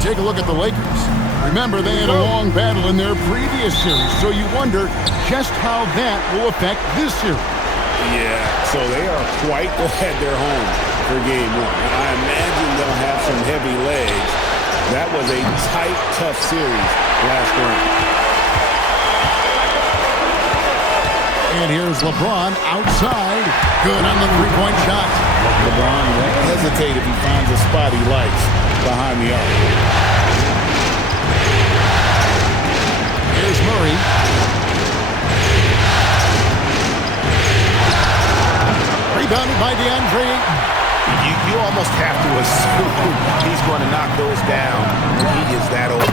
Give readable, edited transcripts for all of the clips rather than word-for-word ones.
Take a look at the Lakers. Remember, they had a long battle in their previous series, so you wonder just how that will affect this series. Yeah, so they are quite glad they're home for game one. I imagine they'll have some heavy legs. That was a tight, tough series last round. And here's LeBron outside. Good on the three-point shot. LeBron won't hesitate if he finds a spot he likes behind the arc. Here's Murray. Rebounded by DeAndre. You almost have to assume he's going to knock those down. He is that old.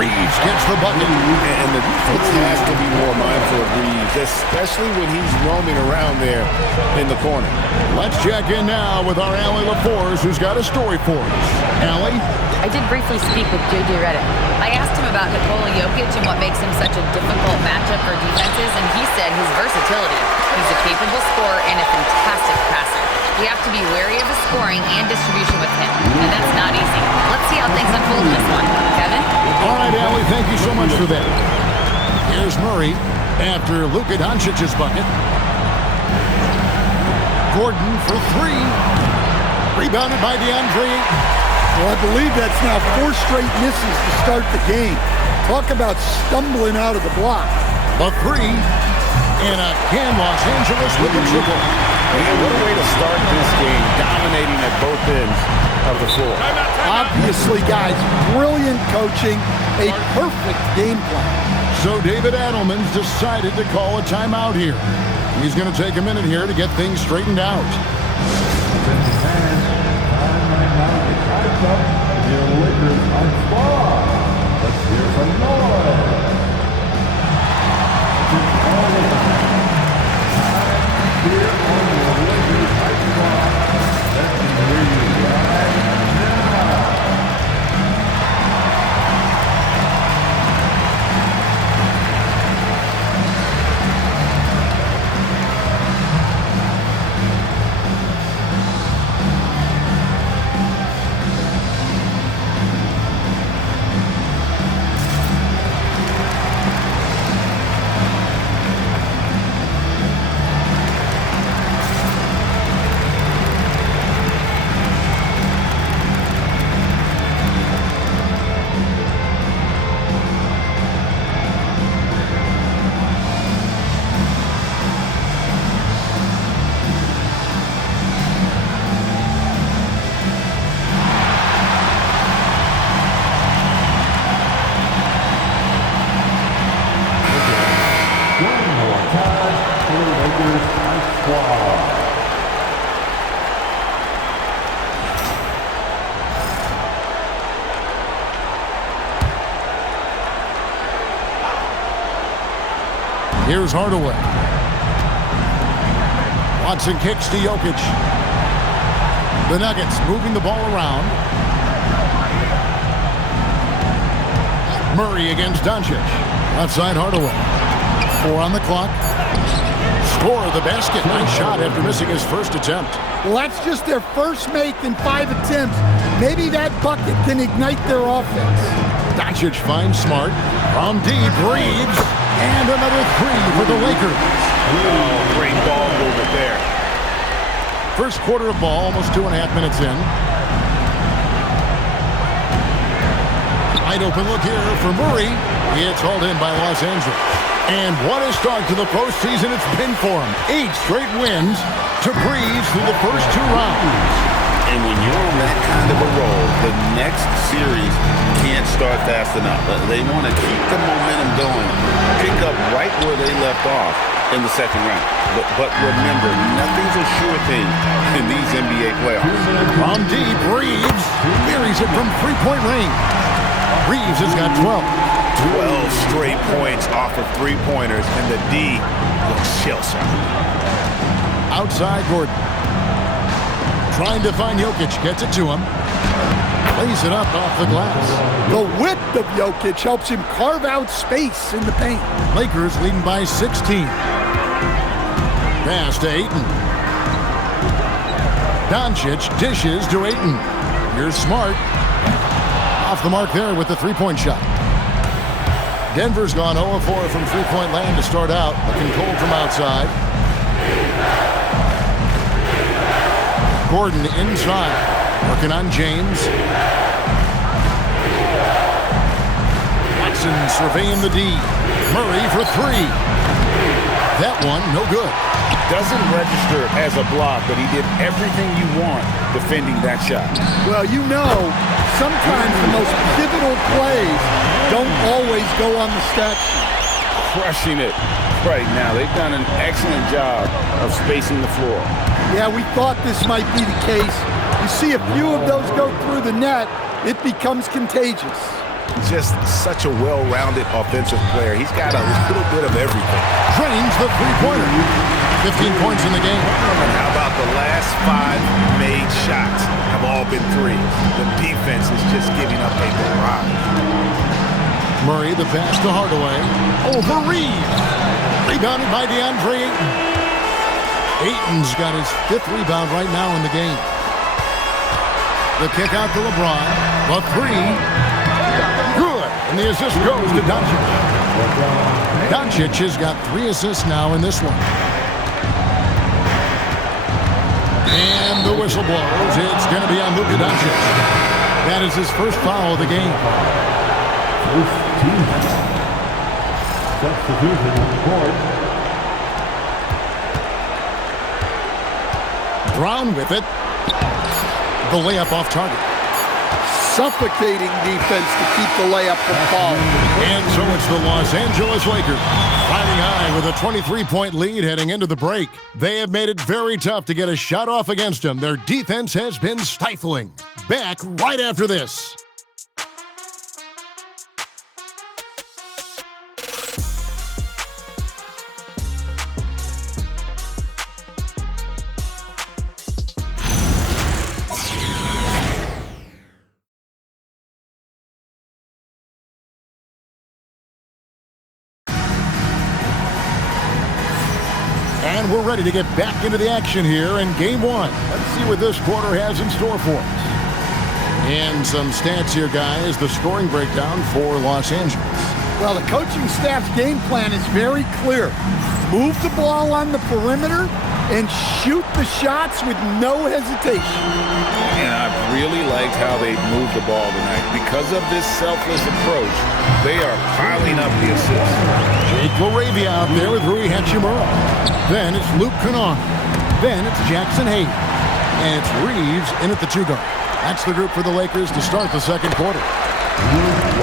Reeves gets the bucket. And the defense has to be more mindful of Reeves, especially when he's roaming around there in the corner. Let's check in now with our Allie LaForce, who's got a story for us. Allie? I did briefly speak with J.J. Redick. I asked him about Nikola Jokic and what makes him such a difficult matchup for defenses, and he said his versatility. He's a capable scorer and a fantastic passer. We have to be wary of his scoring and distribution with him, and that's not easy. Let's see how things unfold in this one. Kevin? All right, Allie, thank you so much for that. Here's Murray after Luka Doncic's bucket. Gordon for three. Rebounded by DeAndre. Well, I believe that's now 4 straight misses to start the game. Talk about stumbling out of the block. A three. And again, Los Angeles with the triple. Man, what a way to start this game, dominating at both ends of the floor. Obviously, guys, brilliant coaching, a perfect game plan. So David Adelman's decided to call a timeout here. He's going to take a minute here to get things straightened out. Let's hear some noise. Here on the Lakers High Squad. Let me hear you right now. Here's Hardaway. Watson kicks to Jokic. The Nuggets moving the ball around. Murray against Doncic. Outside Hardaway. 4 on the clock. Score the basket. Nice shot after missing his first attempt. Well, that's just their first make in 5 attempts. Maybe that bucket can ignite their offense. Doncic finds Smart. From deep, Reeves. And another 3 for the Lakers. Oh, great ball movement there. First quarter of ball, almost 2.5 minutes in. Wide open look here for Murray. It's hauled in by Los Angeles. And what a start to the postseason it's been for him. 8 straight wins to breeze through the first 2 rounds. And when you're on that kind of a roll, the next series can't start fast enough. They want to keep the momentum going, pick up right where they left off in the second round. But remember, nothing's a sure thing in these NBA playoffs. From deep, Reeves buries it from 3-point range. Reeves has got 12. 12 straight points off of 3-pointers, and the D looks shell-shocked. Outside Gordon. Trying to find Jokic, gets it to him. Lays it up off the glass. The width of Jokic helps him carve out space in the paint. Lakers leading by 16. Pass to Ayton. Doncic dishes to Ayton. Here's Smart. off the mark there with the three-point shot. Denver's gone 0-4 from three-point land to start out. Looking cold from outside. Gordon inside. Working on James. Watson surveying the D. Murray for three. That one, no good. Doesn't register as a block, but he did everything you want defending that shot. Well, you know, sometimes the most pivotal plays don't always go on the stat sheet. Crushing it right now. They've done an excellent job of spacing the floor. Yeah, we thought this might be the case. You see a few of those go through the net, it becomes contagious. Just such a well-rounded offensive player. He's got a little bit of everything. Drains the three-pointer. 15 points in the game. And how about the last 5 made shots have all been threes? The defense is just giving up a barrage. Murray, the pass to Hardaway. Over Reeves. Rebounded by DeAndre Ayton. Ayton's got his 5th rebound right now in the game. The kick out to LeBron. The three. Good. And the assist goes to Doncic. Doncic has got 3 assists now in this one. And the whistle blows. It's going to be on Luka Doncic. That is his first foul of the game. First team. Substitution on the court. Brown with it. The layup off target. Suffocating defense to keep the layup from falling. And so it's the Los Angeles Lakers riding high with a 23-point lead heading into the break. They have made it very tough to get a shot off against them. Their defense has been stifling. Back right after this. And we're ready to get back into the action here in Game 1. Let's see what this quarter has in store for us. And some stats here, guys. The scoring breakdown for Los Angeles. Well, the coaching staff's game plan is very clear. Move the ball on the perimeter and shoot the shots with no hesitation. And I really liked how they moved the ball tonight. Because of this selfless approach, they are piling up the assists. Jake LaRavia out there with Rui Hachimura. Then it's Luke Kennard. Then it's Jackson Hayes. And it's Reeves in at the 2-guard. That's the group for the Lakers to start the second quarter.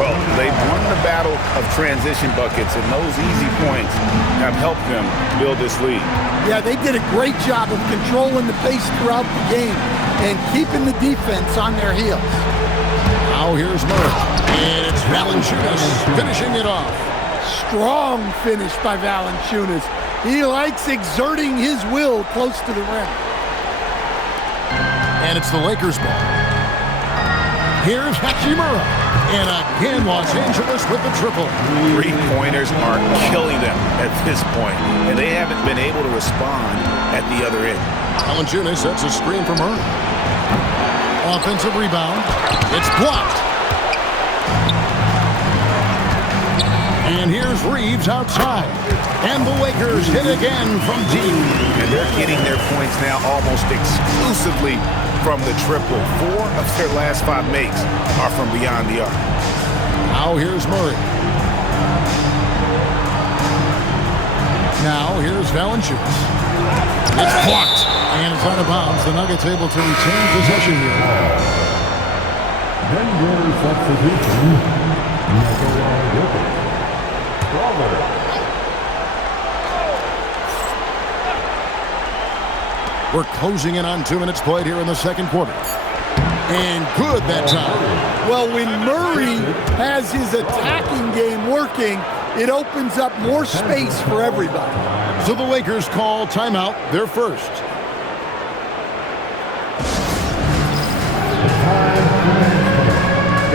Well, they've won the battle of transition buckets, and those easy points have helped them build this lead. Yeah, they did a great job of controlling the pace throughout the game and keeping the defense on their heels. Now here's Murray. And it's Valanciunas finishing it off. Strong finish by Valanciunas. He likes exerting his will close to the rim. And it's the Lakers ball. Here's Hachimura. And again, Los Angeles with the triple. 3-pointers are killing them at this point, and they haven't been able to respond at the other end. Valanciunas sets a screen from Murray. Offensive rebound. It's blocked. And here's Reeves outside. And the Lakers hit again from deep. And they're getting their points now almost exclusively from the triple. 4 of their last 5 makes are from beyond the arc. Now here's Murray. Now here's Valanciunas. It's blocked. And it's out of bounds. The Nuggets able to retain possession here. Denver substitution. Nikola Jokic. We're closing in on 2 minutes played here in the second quarter. And good that time. Well, when Murray has his attacking game working, it opens up more space for everybody. So the Lakers call timeout, their first.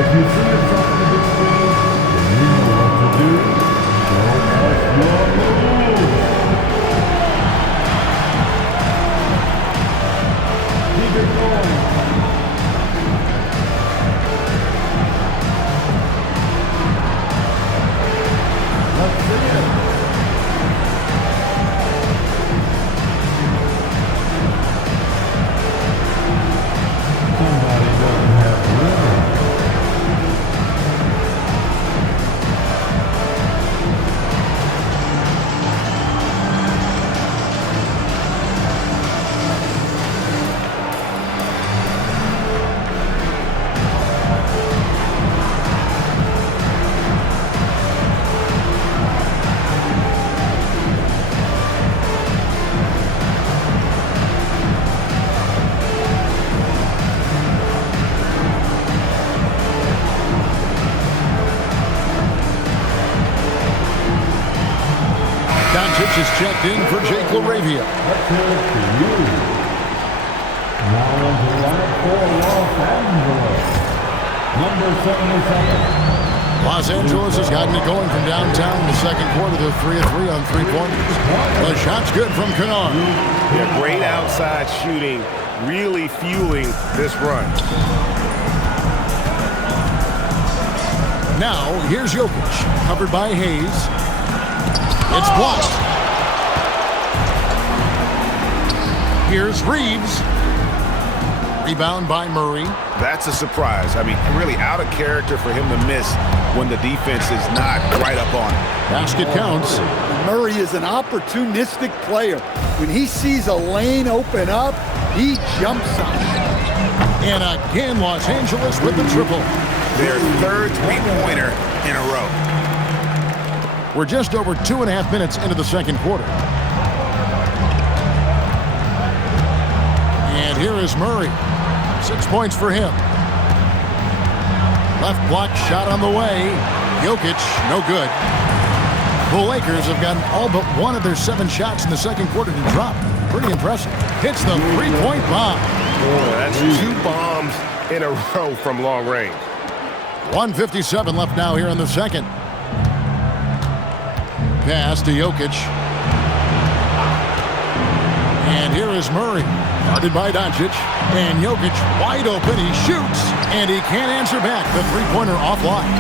If you see yourself on the big screen, then you know what to do. Don't mess your moves. Keep it going. Doncic is checked in for Jake LaRavia. Let's hear it to you. Now on the line for Los Angeles, number 77. Los Angeles has gotten it going from downtown in the second quarter. They're 3 of 3 on three-pointers. The shot's good from Kennard. Yeah, great outside shooting, really fueling this run. Now, here's Jokic, covered by Hayes. It's blocked. Here's Reeves. Rebound by Murray. That's a surprise. I mean, really out of character for him to miss when the defense is not right up on him. Basket counts. Murray is an opportunistic player. When he sees a lane open up, he jumps on it. And again, Los Angeles with the triple. Their third three-pointer in a row. We're just over 2.5 minutes into the second quarter. And here is Murray. 6 points for him. Left block shot on the way. Jokic, no good. The Lakers have gotten all but one of their 7 shots in the second quarter to drop. Pretty impressive. Hits the three-point bomb. That's 2 bombs in a row from long range. 1:57 left now here in the second. Pass to Jokic. And here is Murray. Guarded by Doncic. And Jokic wide open. He shoots. And he can't answer back. The three-pointer offline.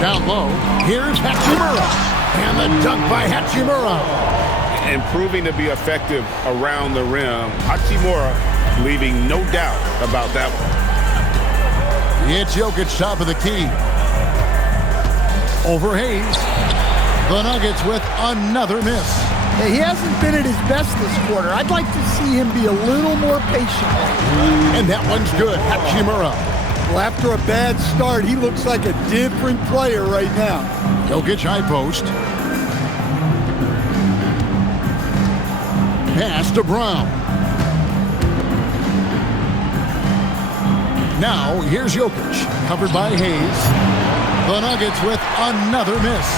Down low. Here's Hachimura. And the dunk by Hachimura. And proving to be effective around the rim. Hachimura leaving no doubt about that one. It's Jokic top of the key. Over Hayes. The Nuggets with another miss. Hey, he hasn't been at his best this quarter. I'd like to see him be a little more patient. And that one's good. Hachimura. Well, after a bad start, he looks like a different player right now. Jokic high post. Pass to Brown. Now, here's Jokic, covered by Hayes. The Nuggets with another miss.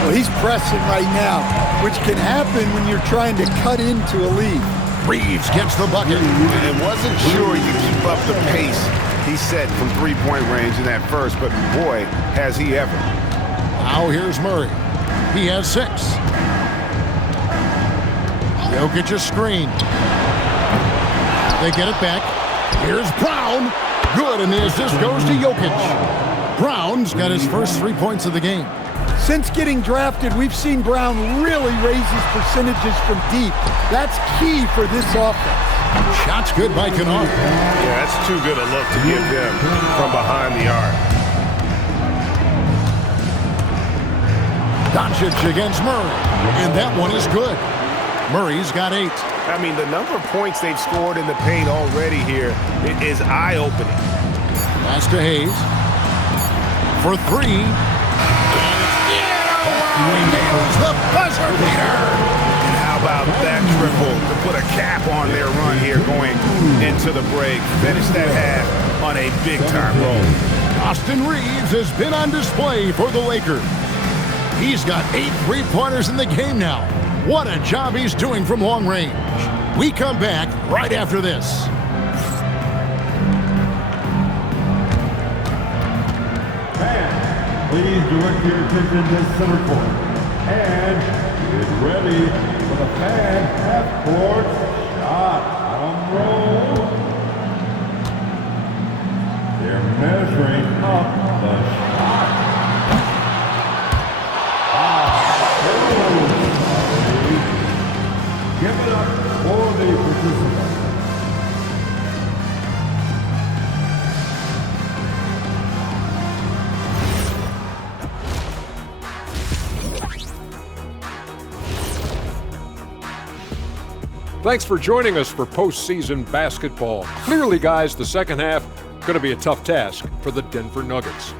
Well, he's pressing right now, which can happen when you're trying to cut into a lead. Reeves gets the bucket. And wasn't sure he could keep up the pace he set from three-point range in that first, but boy, has he ever. Now here's Murray. He has 6. Jokic a screen. They get it back. Here's Brown. Good, and the assist goes to Jokic. Brown's got his first 3 points of the game. Since getting drafted, we've seen Brown really raise his percentages from deep. That's key for this offense. Shot's good by Kennard. Yeah, that's too good a look to give them from behind the arc. Doncic against Murray, and that one is good. Murray's got 8. I mean, the number of points they've scored in the paint already here is eye-opening. Pass to Hayes. For 3. He nails the buzzer beater. And how about that triple to put a cap on their run here going into the break? Finish that half on a big-time roll. Austin Reeves has been on display for the Lakers. He's got 8 three-pointers in the game now. What a job he's doing from long range. We come back right after this. Fans, please direct your attention to center court. And get ready for the fan half-court shot. Drum roll. They're measuring up the shot. Give it up for the participants. Thanks for joining us for postseason basketball. Clearly, guys, the second half going to be a tough task for the Denver Nuggets.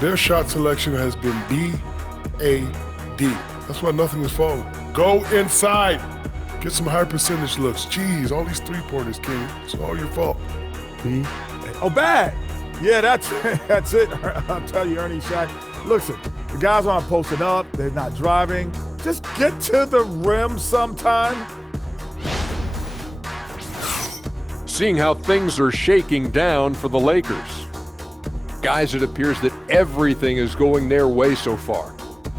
Their shot selection has been D-A-D. That's why nothing is falling. Go inside. Get some high percentage looks. Jeez, all these three-pointers, King. It's all your fault. Oh, bad. Yeah, that's it. I'll tell you, Ernie Shaq. Listen, The guys aren't posting up. They're not driving. Just get to the rim sometime. Seeing how things are shaking down for the Lakers. Guys, it appears that everything is going their way so far.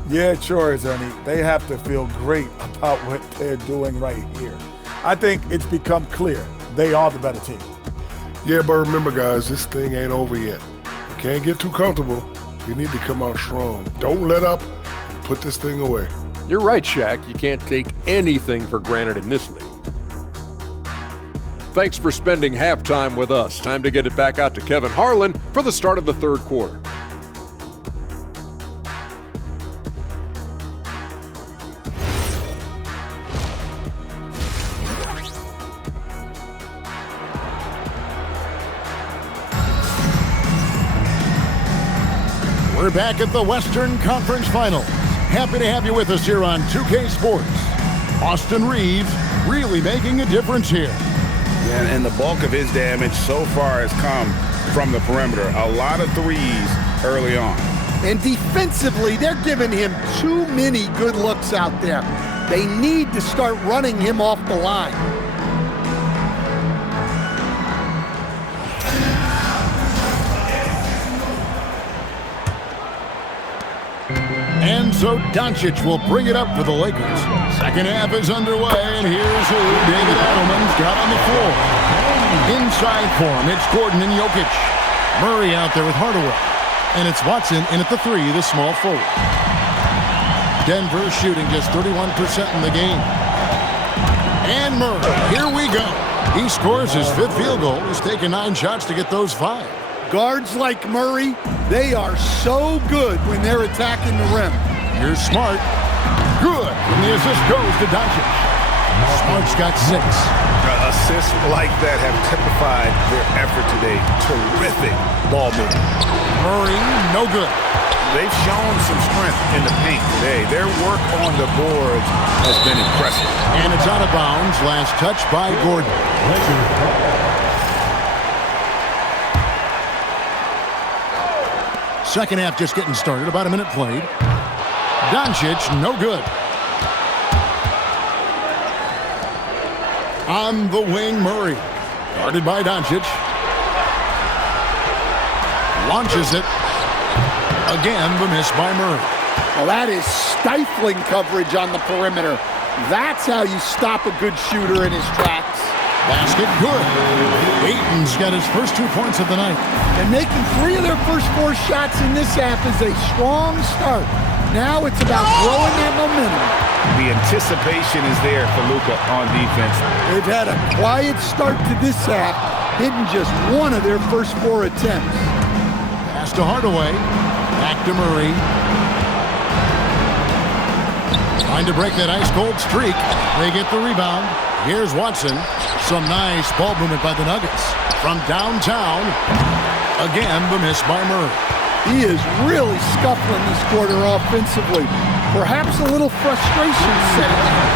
Yeah, it sure is, Ernie. They have to feel great about what they're doing right here. I think it's become clear they are the better team. Yeah, but remember, guys, this thing ain't over yet. You can't get too comfortable. You need to come out strong. Don't let up and put this thing away. You're right, Shaq. You can't take anything for granted in this league. Thanks for spending halftime with us. Time to get it back out to Kevin Harlan for the start of the third quarter. We're back at the Western Conference Finals. Happy to have you with us here on 2K Sports. Austin Reeves really making a difference here. And the bulk of his damage so far has come from the perimeter. A lot of threes early on. And defensively, they're giving him too many good looks out there. They need to start running him off the line. And so Doncic will bring it up for the Lakers. Second half is underway, and here's who David Adelman's got on the floor. Inside for him, it's Gordon and Jokic. Murray out there with Hardaway. And it's Watson in at the three, the small forward. Denver shooting just 31% in the game. And Murray, here we go. He scores his fifth field goal. He's taken 9 shots to get those 5. Guards like Murray, they are so good when they're attacking the rim. Here's Smart. Good. And the assist goes to Doncic. Smart's got 6. Assists like that have typified their effort today. Terrific ball movement. Murray, no good. They've shown some strength in the paint today. Their work on the boards has been impressive. And it's out of bounds. Last touch by Gordon. Second half just getting started. About a minute played. Doncic, no good. On the wing, Murray. Guarded by Doncic. Launches it. Again, the miss by Murray. Well, that is stifling coverage on the perimeter. That's how you stop a good shooter in his tracks. Basket good. Ayton's got his first 2 points of the night. And making 3 of their first 4 shots in this half is a strong start. Now it's about growing that momentum. The anticipation is there for Luka on defense. They've had a quiet start to this half, hitting just 1 of their first 4 attempts. Pass to Hardaway. Back to Murray. Trying to break that ice-cold streak. They get the rebound. Here's Watson. Some nice ball movement by the Nuggets. From downtown. Again, the miss by Murray. He is really scuffling this quarter offensively. Perhaps a little frustration setting in.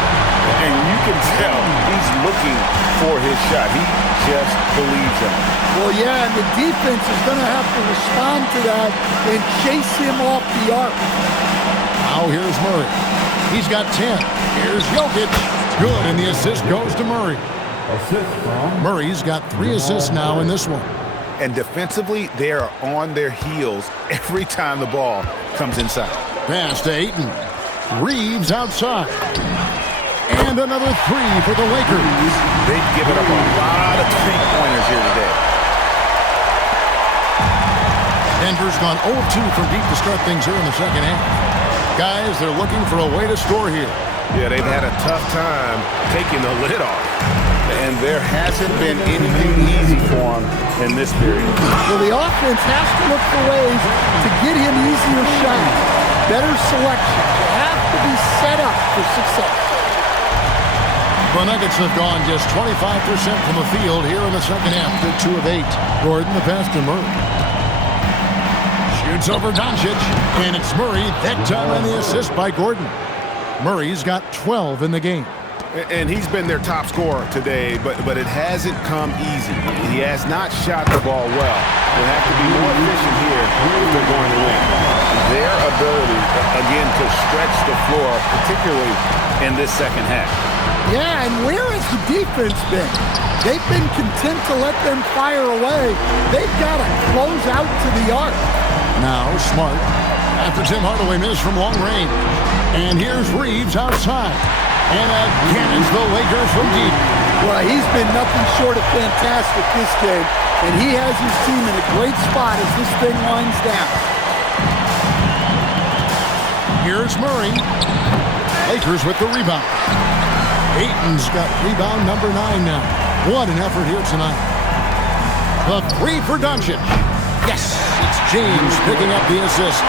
And you can tell he's looking for his shot. He just believes in it. Well, yeah, and the defense is going to have to respond to that and chase him off the arc. Now here's Murray. He's got 10. Here's Jokic. Good, and the assist goes to Murray. Murray's got 3 assists now in this one. And defensively, they are on their heels every time the ball comes inside. Pass to Ayton. Reeves outside. And another 3 for the Lakers. They've given up a lot of three-pointers here today. Denver's gone 0-2 from deep to start things here in the second half. Guys, they're looking for a way to score here. Yeah, they've had a tough time taking the lid off. And there hasn't been anything easy for him in this period. Well, the offense has to look for ways to get him easier shots, better selection. You have to be set up for success. The Nuggets have gone just 25% from the field here in the second half. They're 2 of 8. Gordon, the pass to Murray. Shoots over Doncic, and it's Murray. That time on the assist by Gordon. Murray's got 12 in the game. And he's been their top scorer today, but it hasn't come easy. He has not shot the ball well. They have to be more efficient here if they're going to win. their ability, again, to stretch the floor, particularly in this second half. Yeah, and where has the defense been? They've been content to let them fire away. They've got to close out to the arc. Now Smart after Tim Hardaway missed from long range. And here's Reeves outside. And again it's the Lakers from deep. Well, he's been nothing short of fantastic this game. And he has his team in a great spot as this thing winds down. Here's Murray. Lakers with the rebound. Ayton's got rebound number 9 now. What an effort here tonight. The three for Doncic. Yes, it's James picking up the assist.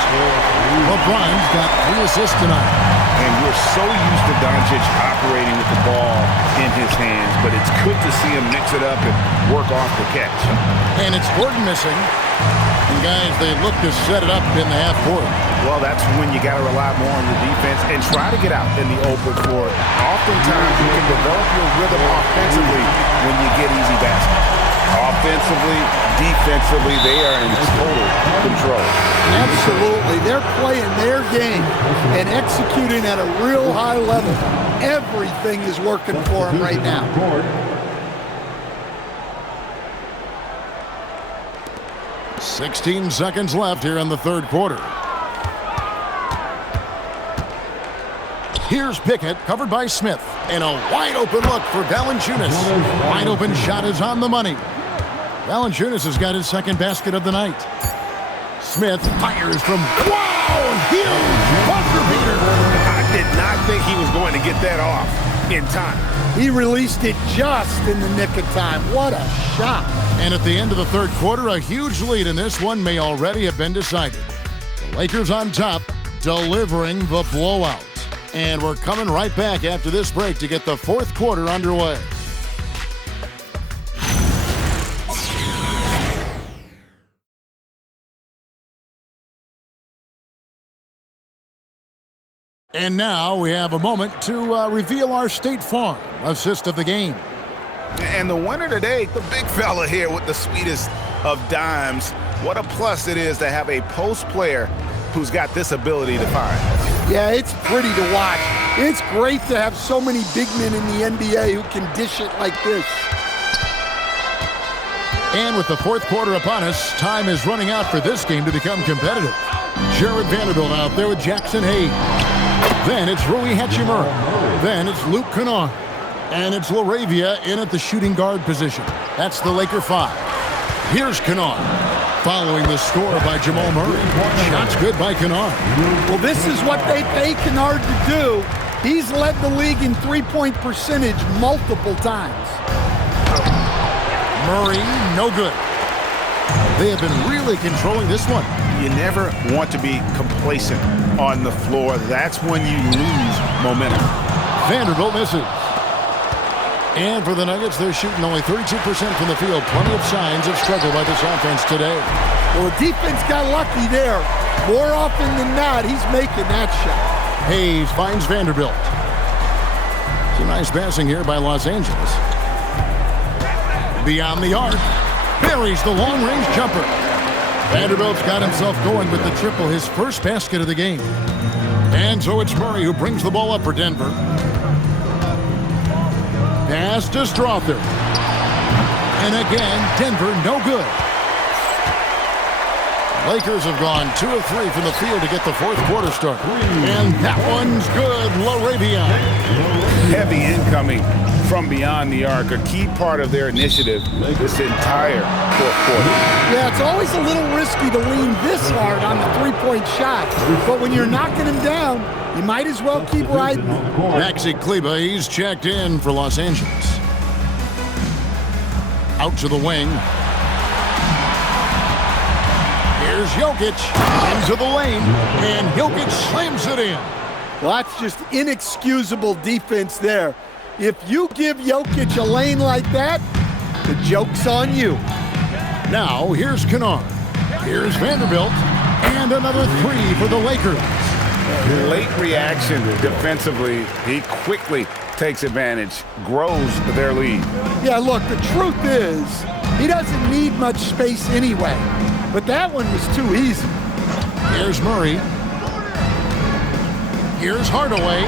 LeBron's got 3 assists tonight. And we're so used to Doncic operating with the ball in his hands, but it's good to see him mix it up and work off the catch. And it's Gordon missing. And guys, they look to set it up in the half court. Well, that's when you got to rely more on your defense and try to get out in the open floor. Oftentimes, you can develop your rhythm offensively when you get easy baskets. Offensively, defensively, they are in total control. Absolutely. They're playing their game and executing at a real high level. Everything is working for them right now. 16 seconds left here in the third quarter. Here's Pickett, covered by Smith. And a wide-open look for Valanciunas. Wide-open shot is on the money. Valanciunas has got his second basket of the night. Smith fires from, wow, huge buzzer beater. I did not think he was going to get that off in time. He released it just in the nick of time. What a shot. And at the end of the third quarter, a huge lead in this one may already have been decided. The Lakers on top, delivering the blowout. And we're coming right back after this break to get the fourth quarter underway. And now we have a moment to reveal our State Farm assist of the game. And the winner today, the big fella here with the sweetest of dimes. What a plus it is to have a post player who's got this ability to find. Yeah, it's pretty to watch. It's great to have so many big men in the NBA who can dish it like this. And with the fourth quarter upon us, time is running out for this game to become competitive. Jared Vanderbilt out there with Jackson Hayes. Then it's Rui Hachimura. Then it's Luke Kennard. And it's LaRavia in at the shooting guard position. That's the Laker 5. Here's Kennard. Following the score by Jamal Murray. Shots good by Kennard. Well, this is what they pay Kennard to do. He's led the league in three-point percentage multiple times. Murray, no good. They have been really controlling this one. You never want to be complacent on the floor. That's when you lose momentum. Vanderbilt misses. And for the Nuggets, they're shooting only 32% from the field. Plenty of signs of struggle by this offense today. Well, the defense got lucky there. More often than not, he's making that shot. Hayes finds Vanderbilt. Some nice passing here by Los Angeles. Beyond the arc. Buries the long-range jumper. Vanderbilt's got himself going with the triple, his first basket of the game. And so it's Murray who brings the ball up for Denver. Pass to Strother. And again, Denver no good. Lakers have gone 2 of 3 from the field to get the fourth quarter start. And that one's good, LaRavia. Heavy incoming from beyond the arc, a key part of their initiative this entire fourth quarter. Yeah, it's always a little risky to lean this hard on the three-point shot. But when you're knocking him down, you might as well keep riding him. Maxi Kleber, he's checked in for Los Angeles. Out to the wing. Here's Jokic into the lane, and Jokic slams it in. Well, that's just inexcusable defense there. If you give Jokic a lane like that, the joke's on you. Now, here's Kennard. Here's Vanderbilt, and another 3 for the Lakers. Late reaction defensively. He quickly takes advantage, grows their lead. Yeah, look, the truth is, he doesn't need much space anyway. But that one was too easy. Here's Murray. Here's Hardaway.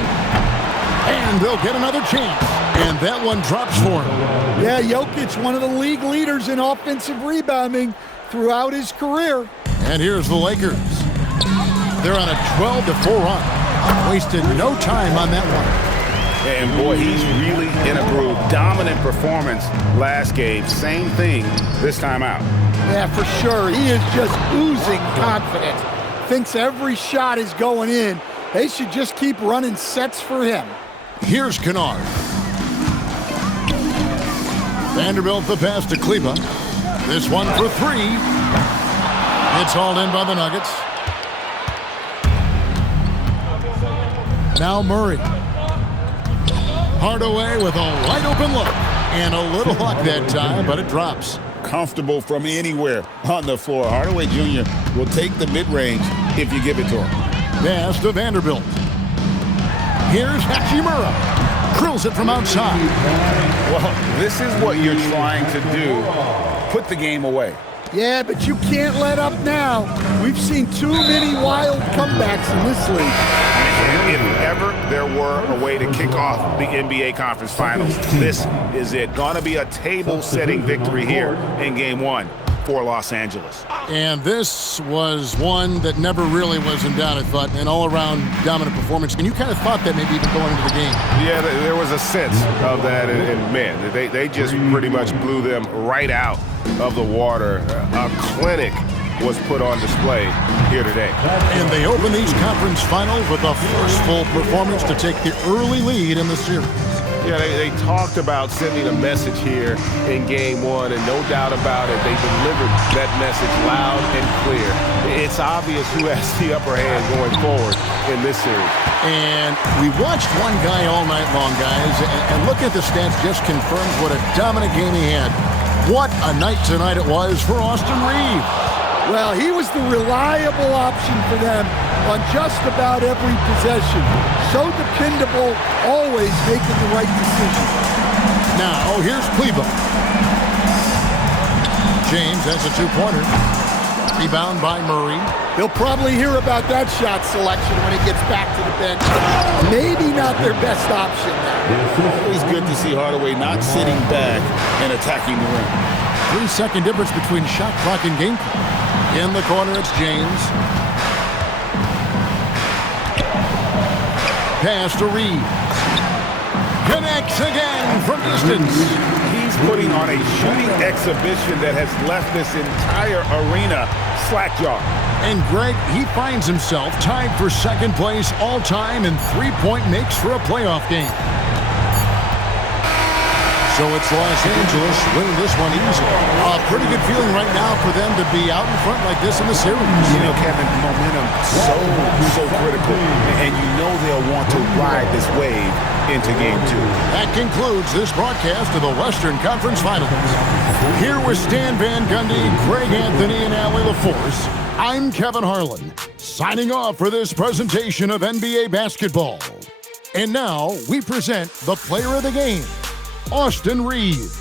And they'll get another chance. And that one drops for him. Yeah, Jokic, one of the league leaders in offensive rebounding throughout his career. And here's the Lakers. They're on a 12-4 run. Wasted no time on that one. And boy, he's really in a groove. Dominant performance last game. Same thing this time out. Yeah, for sure. He is just oozing confidence. Thinks every shot is going in. They should just keep running sets for him. Here's Kennard. Vanderbilt the pass to Kleba. This one for three. It's hauled in by the Nuggets. Now Murray. Hardaway with a wide open look. And a little luck that time, but it drops. Comfortable from anywhere on the floor. Hardaway Jr. will take the mid-range if you give it to him. Pass to Vanderbilt. Here's Hachimura. Drills it from outside. Well, this is what you're trying to do. Put the game away. Yeah, but you can't let up now. We've seen too many wild comebacks in this league. If ever there were a way to kick off the NBA Conference Finals, this is it. Gonna be a table-setting victory here in Game 1 for Los Angeles. And this was one that never really was in doubt, I thought, an all-around dominant performance. And you kind of thought that maybe even going into the game. Yeah, there was a sense of that, and man, they just pretty much blew them right out of the water. A clinic was put on display here today. And they open these conference finals with a forceful performance to take the early lead in the series. Yeah, they talked about sending a message here in Game 1, and no doubt about it, they delivered that message loud and clear. It's obvious who has the upper hand going forward in this series. And we watched one guy all night long, guys, and look at the stats just confirms what a dominant game he had. What a night tonight it was for Austin Reeves. Well, he was the reliable option for them on just about every possession. So dependable, always making the right decision. Now, here's Kleba. James has a two-pointer. Rebound by Murray. He'll probably hear about that shot selection when he gets back to the bench. Maybe not their best option there. Always good to see Hardaway not sitting back and attacking the rim. 3-second difference between shot clock and game clock. In the corner, it's James. Pass to Reeves. Connects again from distance. He's putting on a shooting exhibition that has left this entire arena slack-jawed. And Greg, he finds himself tied for second place all-time in three-point makes for a playoff game. So it's Los Angeles winning this one easily. A pretty good feeling right now for them to be out in front like this in the series. You know, Kevin, momentum so critical. And you know they'll want to ride this wave into Game 2. That concludes this broadcast of the Western Conference Finals. Here with Stan Van Gundy, Greg Anthony, and Allie LaForce, I'm Kevin Harlan, signing off for this presentation of NBA basketball. And now we present the player of the game, Austin Reeves.